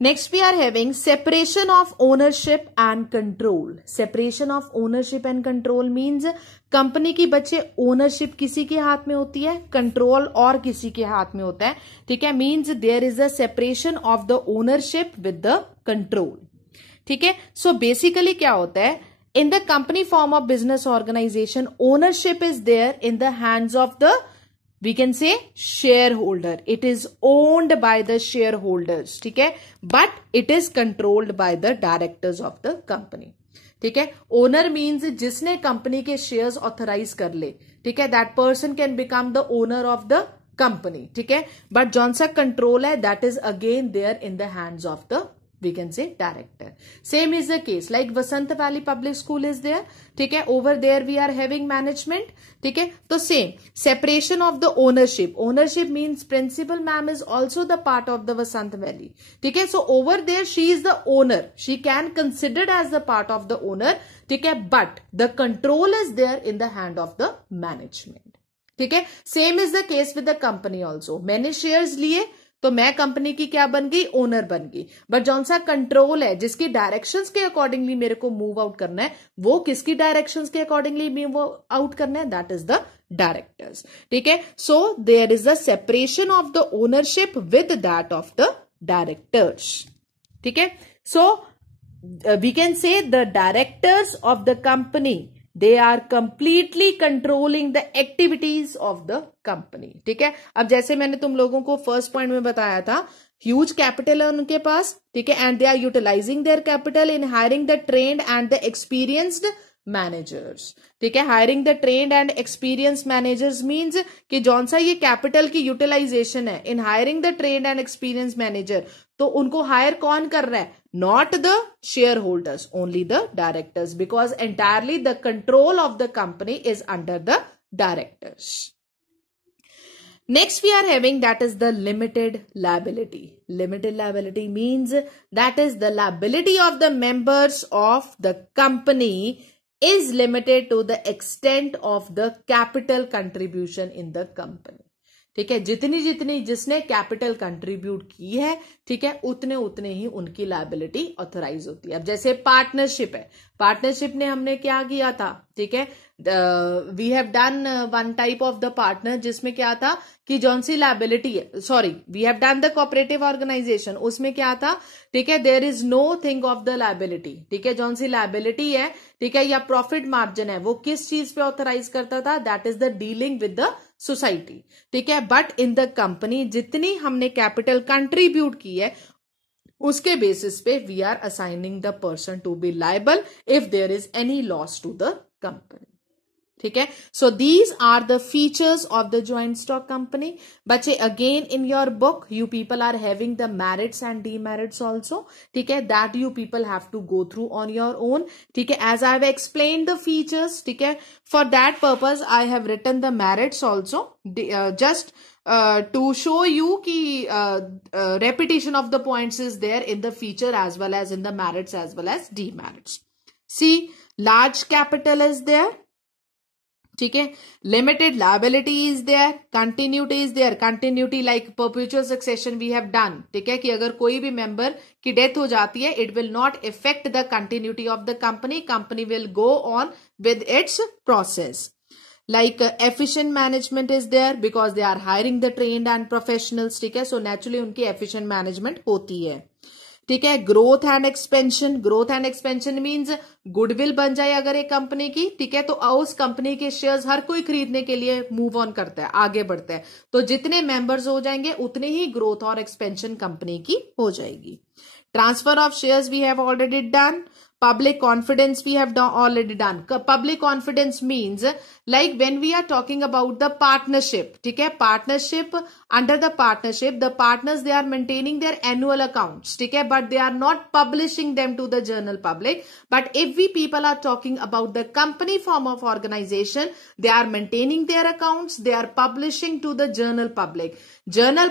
Next we are having separation of ownership and control. Separation of ownership and control means company की बच्चे ownership किसी के हाथ में होती है, कंट्रोल और किसी के हाथ में होता है. ठीक है, means there is a separation of the ownership with the control. ठीक है, सो बेसिकली क्या होता है, in the company form of business organisation ownership is there in the hands of the, we can say, shareholder. It is owned by the shareholders. ठीक है, but it is controlled by the directors of the company. ठीक है, owner means जिसने company के shares authorise कर ले. ठीक है, that person can become the owner of the company. ठीक है, बट जौन सा कंट्रोल है that is again there in the hands of the, we can say, director. Same is the case like Vasant Valley Public School is there. ठीक है, over there we are having management. ठीक है, तो same separation of the ownership. Ownership means principal ma'am is also the part of the Vasant Valley. ठीक है, so over there she is the owner. She can considered as the part of the owner. ठीक है, but the control is there in the hand of the management. ठीक है, same is the case with the company also. मैंने shares लिए तो मैं company की क्या बन गई, ओनर बन गई. बट जौन सा कंट्रोल है, जिसकी डायरेक्शंस के अकॉर्डिंगली मेरे को मूव आउट करना है, वो किसकी डायरेक्शंस के अकॉर्डिंगली मूव आउट करना है, दैट इज द डायरेक्टर्स. ठीक है, so there is the separation of the ownership with that of the directors. ठीक है, so we can say the directors of the company, they are completely controlling the activities of the company. ठीक है, अब जैसे मैंने तुम लोगों को फर्स्ट पॉइंट में बताया था, ह्यूज कैपिटल है उनके पास. ठीक है, and they are utilizing their capital in hiring the trained and the experienced managers. ठीक है, hiring the trained and experience managers means कि जौन सा ये कैपिटल की यूटिलाइजेशन है, in hiring the trained and experience manager, तो उनको हायर कौन कर रहा है, not the share holders, only the directors, because entirely the control of the company is under the directors. Next we are having that is the limited liability. Limited liability means that is the liability of the members of the company is limited to the extent of the capital contribution in the company. ठीक है, जितनी जितनी जिसने capital contribute की है, ठीक है, उतने उतने ही उनकी लायबिलिटी ऑथराइज होती है. अब जैसे पार्टनरशिप है, पार्टनरशिप ने हमने क्या किया था, ठीक है, we have done one type of the partner जिसमें क्या था कि जौन सी लायबिलिटी है, sorry, we have done the cooperative organisation, उसमें क्या था, ठीक है, there is nothing of the liability. ठीक है, जौन सी लायबिलिटी है, ठीक है, या प्रॉफिट मार्जिन है, वो किस चीज पे ऑथराइज करता था, that is the dealing with the society. ठीक है, बट इन द कंपनी जितनी हमने कैपिटल कंट्रीब्यूट की है उसके बेसिस पे we are assigning the person to be liable if there is any loss to the company. ठीक है, so these are the features of the joint stock company. बच्चे again in your book you people are having the merits and demerits also. ठीक है, that you people have to go through on your own. ठीक है, as I have explained the features. ठीक है, for that purpose I have written the merits also, just to show you ki repetition of the points is there in the feature as well as in the merits as well as demerits. See, large capital is there. ठीक है, limited liability is there, continuity is there. Continuity like perpetual succession we have done. ठीक है, कि अगर कोई भी member की death हो जाती है, it will not effect the continuity of the company. Company will go on with its process. Like efficient management is there because they are hiring the trained and professionals. ठीक है, so naturally उनकी efficient management होती है. ठीक है, growth and expansion. Growth and expansion means goodwill बन जाए अगर एक कंपनी की, ठीक है, तो उस कंपनी के शेयर्स हर कोई खरीदने के लिए मूव ऑन करता है, आगे बढ़ता है. तो जितने मेंबर्स हो जाएंगे उतने ही ग्रोथ और एक्सपेंशन कंपनी की हो जाएगी. Transfer of shares we have already done. Public confidence we have already done. Public confidence means like when we are talking about the partnership. ठीक है, partnership, under the partnership the partners they are maintaining their annual accounts. ठीक है, but they are not publishing them to the general public. But if we people are talking about the company form of organization, they are maintaining their accounts, they are publishing to the general public. Journal